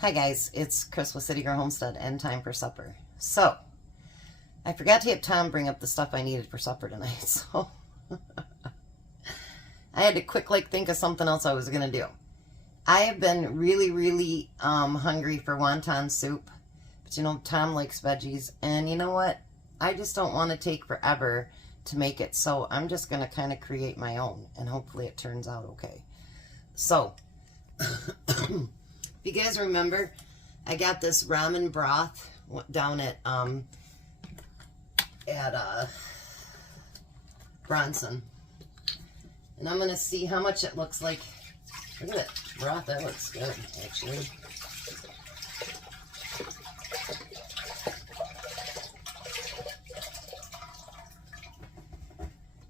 Hi guys, it's Chris with City Girl Homestead and time for supper. So, I forgot to have Tom bring up the stuff I needed for supper tonight, so I had to quick think of something else I was going to do. I have been really hungry for wonton soup, but you know, Tom likes veggies, and you know what? I just don't want to take forever to make it, so I'm just going to kind of create my own, and hopefully it turns out okay. So, if you guys remember, I got this ramen broth down at Bronson. And I'm going to see how much it looks like. Look at that broth. That looks good, actually.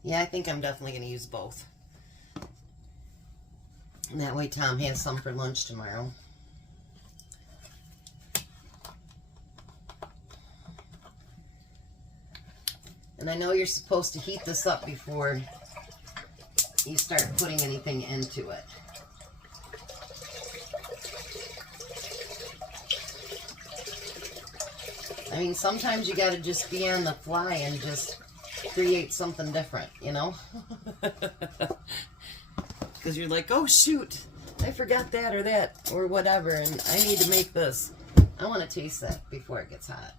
Yeah, I think I'm definitely going to use both. And that way Tom has some for lunch tomorrow. And I know you're supposed to heat this up before you start putting anything into it. I mean, sometimes you gotta just be on the fly and just create something different, you know? Because you're like, oh shoot, I forgot that or whatever, and I need to make this. I want to taste that before it gets hot.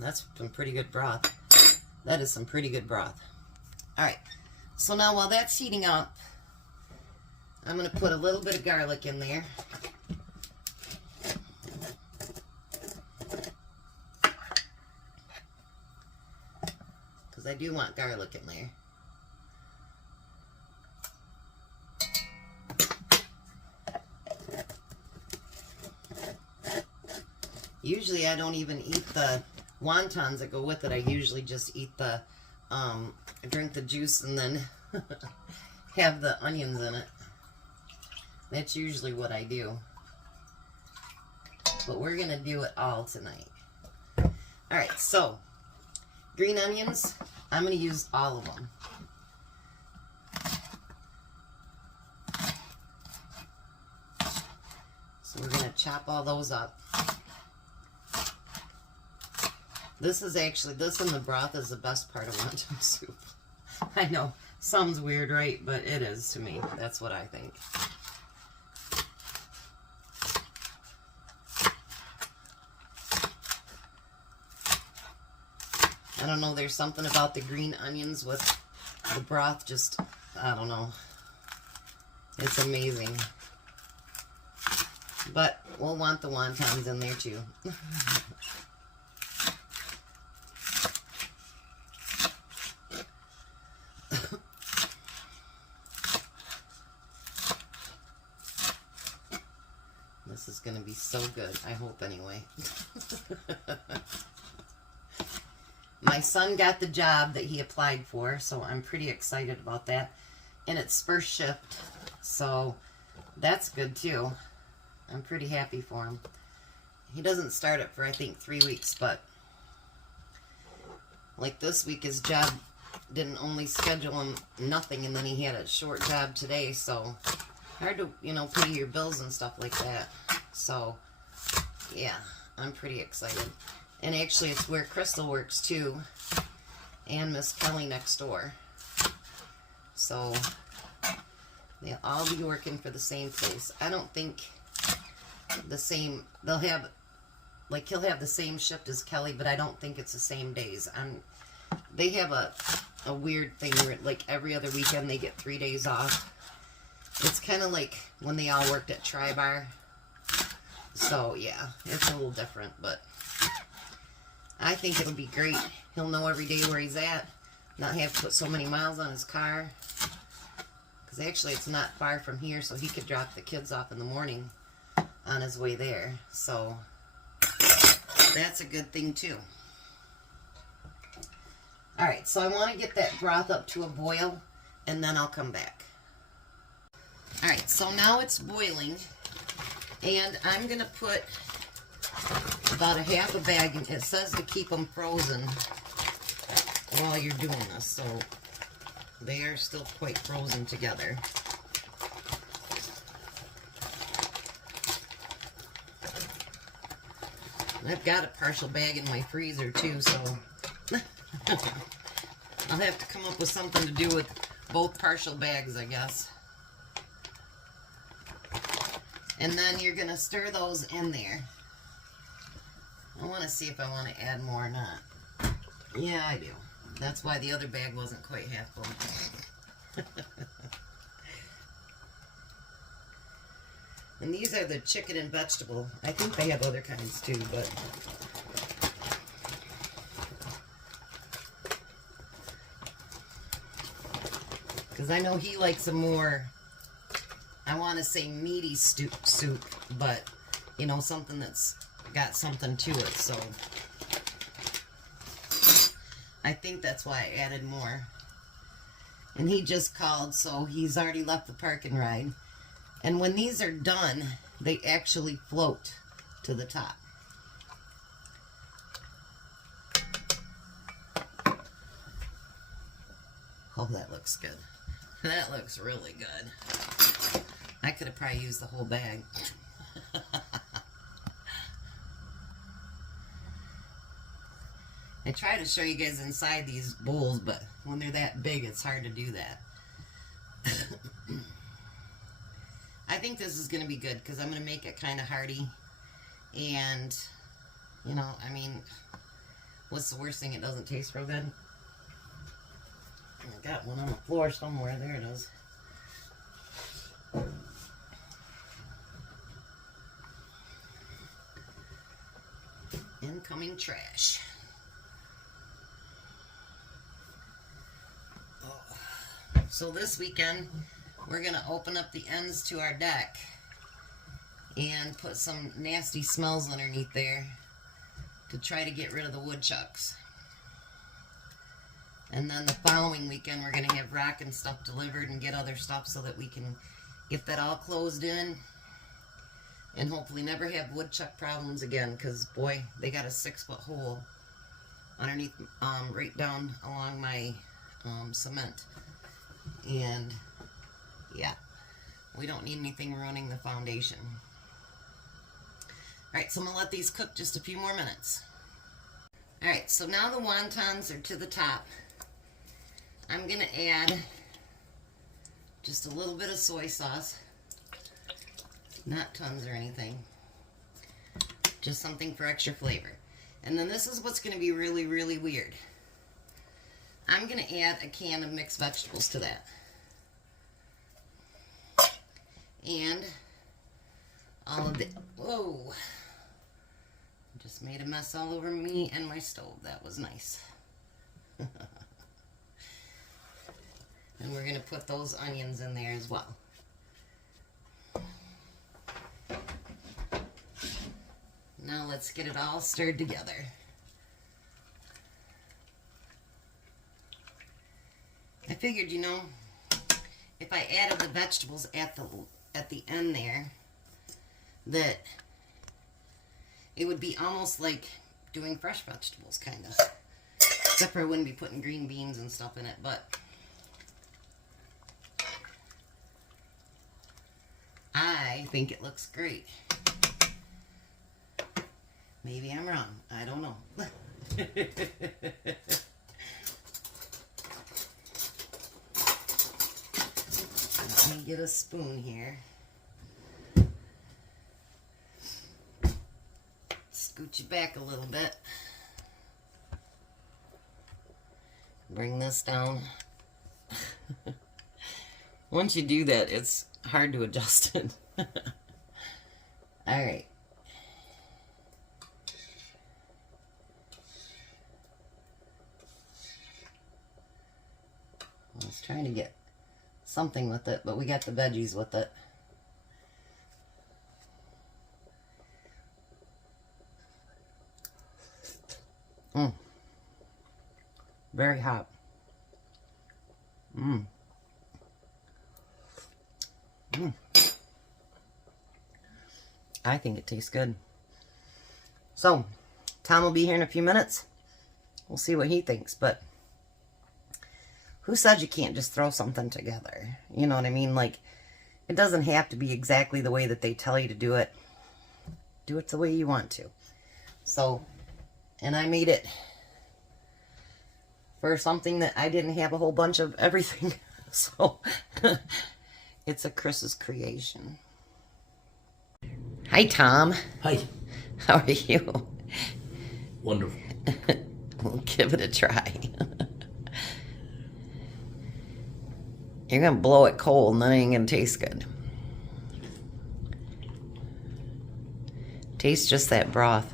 That's some pretty good broth. That is some pretty good broth. Alright, so now while that's heating up, I'm going to put a little bit of garlic in there. Because I do want garlic in there. Usually I don't even eat the wontons that go with it. I usually just eat the, drink the juice and then have the onions in it. That's usually what I do. But we're going to do it all tonight. Alright, so, green onions, I'm going to use all of them. So we're going to chop all those up. This is actually, this in the broth is the best part of wonton soup. I know, sounds weird, right? But it is to me. That's what I think. I don't know, there's something about the green onions with the broth, just, I don't know. It's amazing. But we'll want the wontons in there too. This is going to be so good. I hope anyway. My son got the job that he applied for, so I'm pretty excited about that. And it's first shift, so that's good too. I'm pretty happy for him. He doesn't start it for, I think, 3 weeks, but like this week his job didn't only schedule him nothing, and then he had a short job today, so hard to, you know, pay your bills and stuff like that. So, yeah, I'm pretty excited. And actually, it's where Crystal works, too. And Miss Kelly next door. So, they'll all be working for the same place. I don't think the same, they'll have, like, he'll have the same shift as Kelly, but I don't think it's the same days. They have a weird thing where, like, every other weekend they get 3 days off. It's kind of like when they all worked at Tri-Bar. So, yeah, it's a little different, but I think it'll be great. He'll know every day where he's at, not have to put so many miles on his car. Because actually it's not far from here, so he could drop the kids off in the morning on his way there. So, that's a good thing, too. Alright, so I want to get that broth up to a boil, and then I'll come back. Alright, so now it's boiling, and I'm going to put about a half a bag, and it says to keep them frozen while you're doing this, so they are still quite frozen together. And I've got a partial bag in my freezer too, so I'll have to come up with something to do with both partial bags, I guess. And then you're going to stir those in there. I want to see if I want to add more or not. Yeah, I do. That's why the other bag wasn't quite half full. And these are the chicken and vegetable. I think they have other kinds too, but... because I know he likes a more, I want to say meaty soup, but, you know, something that's got something to it, so I think that's why I added more. And he just called, so he's already left the park and ride. And when these are done, they actually float to the top. Oh, that looks good. That looks really good. I could have probably used the whole bag. I try to show you guys inside these bowls, but when they're that big, it's hard to do that. I think this is going to be good because I'm going to make it kind of hearty. And, you know, I mean, what's the worst thing? It doesn't taste real good. I got one on the floor somewhere. There it is. Incoming trash. Oh. So this weekend, we're going to open up the ends to our deck and put some nasty smells underneath there to try to get rid of the woodchucks. And then the following weekend, we're going to have rock and stuff delivered and get other stuff so that we can get that all closed in and hopefully never have woodchuck problems again, because, boy, they got a 6-foot hole underneath, right down along my cement. And, yeah, we don't need anything ruining the foundation. Alright, so I'm going to let these cook just a few more minutes. Alright, so now the wontons are to the top. I'm going to add just a little bit of soy sauce. Not tons or anything. Just something for extra flavor. And then this is what's going to be really, really weird. I'm going to add a can of mixed vegetables to that. And all of the... Whoa! Just made a mess all over me and my stove. That was nice. And we're going to put those onions in there as well. Now let's get it all stirred together. I figured, you know, if I added the vegetables at the end there, that it would be almost like doing fresh vegetables, kind of. Except for I wouldn't be putting green beans and stuff in it, but I think it looks great. Maybe I'm wrong. I don't know. Let me get a spoon here. Scoot you back a little bit. Bring this down. Once you do that, it's hard to adjust it. Alright. I was trying to get something with it, but we got the veggies with it. Very hot. I think it tastes good. So, Tom will be here in a few minutes. We'll see what he thinks, but who said you can't just throw something together? You know what I mean? Like, it doesn't have to be exactly the way that they tell you to do it. Do it the way you want to. So, and I made it for something that I didn't have a whole bunch of everything. So, it's a Chris's creation. Hi, Tom. Hi. How are you? Wonderful. We'll give it a try. You're going to blow it cold and then it ain't going to taste good. Tastes just that broth.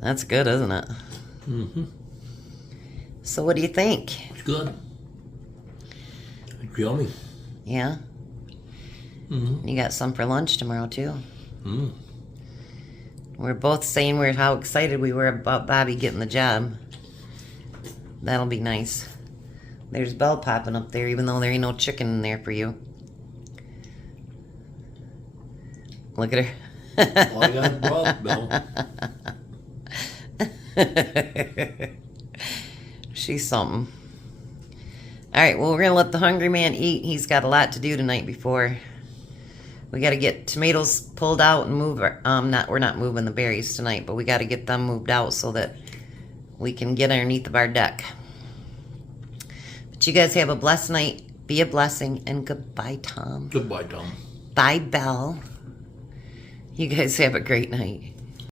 That's good, isn't it? Mm-hmm. So what do you think? It's good. It's yummy. Yeah? Mm-hmm. You got some for lunch tomorrow, too. Mm. We're both saying how excited we were about Bobby getting the job. That'll be nice. There's Belle popping up there, even though there ain't no chicken in there for you. Look at her. All I got is broth, Bill. She's something. All right, well, we're going to let the hungry man eat. He's got a lot to do tonight before. We got to get tomatoes pulled out and move. We're not moving the berries tonight, but we got to get them moved out so that we can get underneath of our deck. But you guys have a blessed night. Be a blessing. And goodbye, Tom. Goodbye, Tom. Bye, Belle. You guys have a great night.